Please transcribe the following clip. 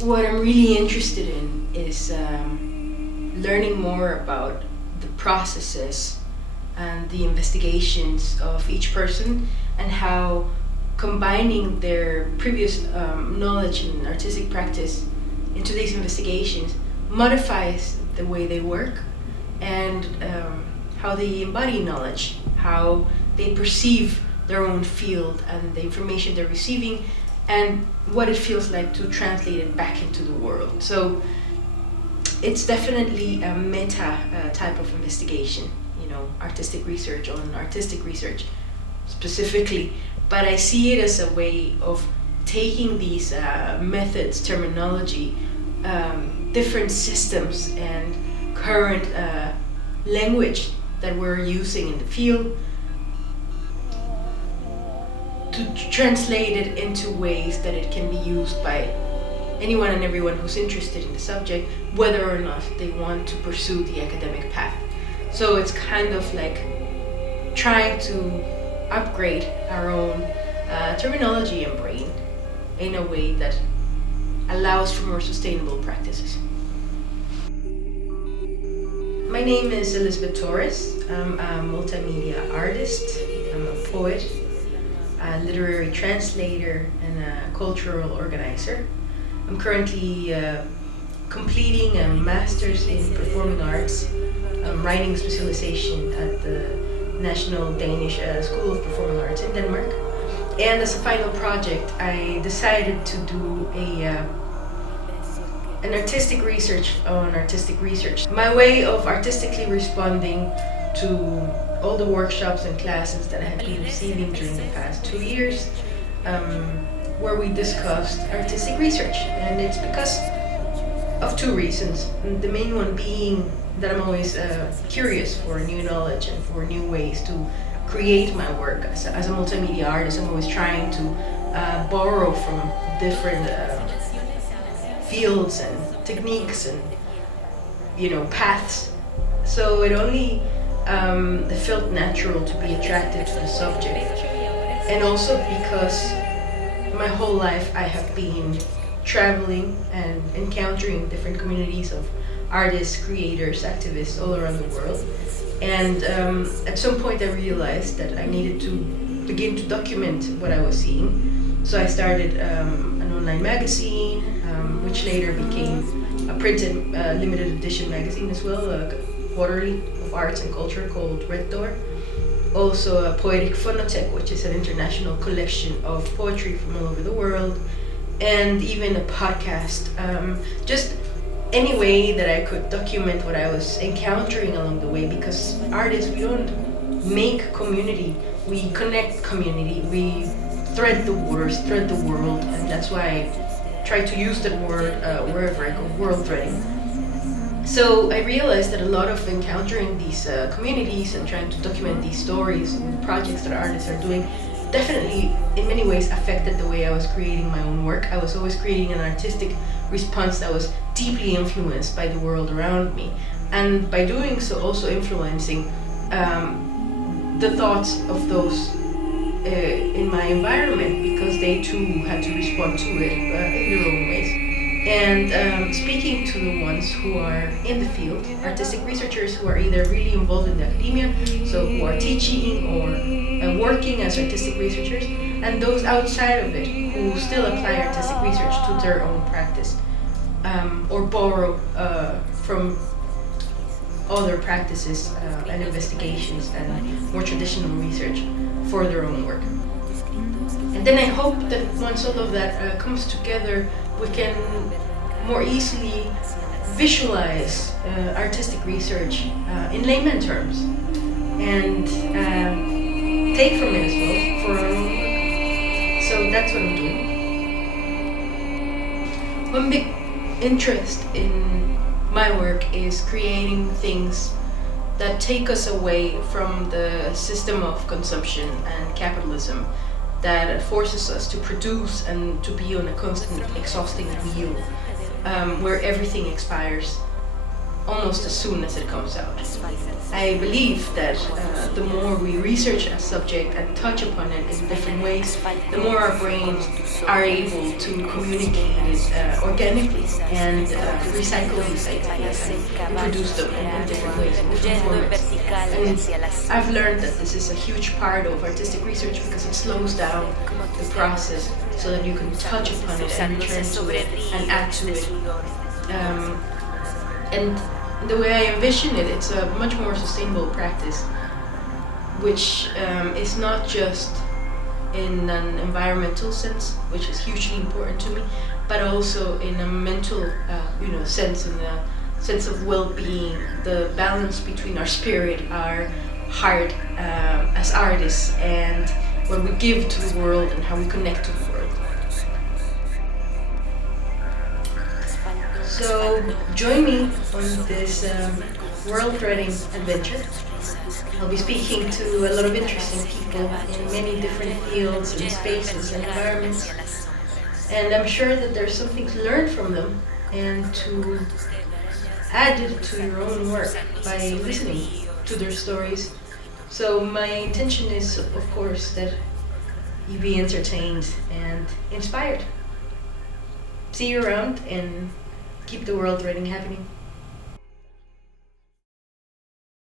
what I'm really interested in is learning more about the processes and the investigations of each person, and how combining their previous knowledge and artistic practice into these investigations modifies the way they work, and how they embody knowledge, how they perceive their own field and the information they're receiving, and what it feels like to translate it back into the world. So it's definitely a meta type of investigation, artistic research on artistic research specifically, but I see it as a way of taking these methods, terminology, different systems and current language that we're using in the field, to translate it into ways that it can be used by anyone and everyone who's interested in the subject, whether or not they want to pursue the academic path. So it's kind of like trying to upgrade our own terminology and brain in a way that allows for more sustainable practices. My name is Elizabeth Torres. I'm a multimedia artist, I'm a poet, a literary translator, and a cultural organizer. I'm currently completing a master's in performing arts, writing specialization at the National Danish School of Performing Arts in Denmark. And as a final project, I decided to do an artistic research on artistic research. My way of artistically responding to all the workshops and classes that I had been receiving during the past 2 years, where we discussed artistic research. And it's because of two reasons. The main one being that I'm always curious for new knowledge and for new ways to create my work. As a multimedia artist, I'm always trying to borrow from different fields and techniques and paths. So it only felt natural to be attracted to the subject, and also because my whole life I have been traveling and encountering different communities of artists, creators, activists all around the world. And at some point I realized that I needed to begin to document what I was seeing. So I started an online magazine, which later became a printed limited edition magazine as well, a quarterly of arts and culture called Red Door. Also a poetic phonothèque, which is an international collection of poetry from all over the world, and even a podcast. Just any way that I could document what I was encountering along the way, because artists, we don't make community, we connect community, we thread the words, thread the world, and that's why I try to use that word wherever I go, world threading. So I realized that a lot of encountering these communities and trying to document these stories and projects that artists are doing definitely in many ways affected the way I was creating my own work. I was always creating an artistic response that was deeply influenced by the world around me, and by doing so also influencing the thoughts of those in my environment, because they too had to respond to it in their own ways. And speaking to the ones who are in the field, artistic researchers who are either really involved in the academia, so who are teaching or working as artistic researchers, and those outside of it who still apply artistic research to their own practice, or borrow from other practices and investigations and more traditional research for their own work. And then I hope that once all of that comes together, we can more easily visualize artistic research in layman terms, and take from it as well for our own work. So that's what I'm doing. One big interest in my work is creating things that take us away from the system of consumption and capitalism that forces us to produce and to be on a constant exhausting wheel, where everything expires almost as soon as it comes out. I believe that the more we research a subject and touch upon it in different ways, the more our brains are able to communicate it organically and recycle these ideas and reproduce them in different ways, in different formats. And I've learned that this is a huge part of artistic research because it slows down the process so that you can touch upon it and return to it and add to it. And the way I envision it, it's a much more sustainable practice, which is not just in an environmental sense, which is hugely important to me, but also in a mental, sense, in the sense of well-being, the balance between our spirit, our heart as artists, and what we give to the world and how we connect to the world. So join me on this world-writing adventure. I'll be speaking to a lot of interesting people in many different fields and spaces and environments. And I'm sure that there's something to learn from them and to add it to your own work by listening to their stories. So my intention is, of course, that you be entertained and inspired. See you around and keep the world writing happening.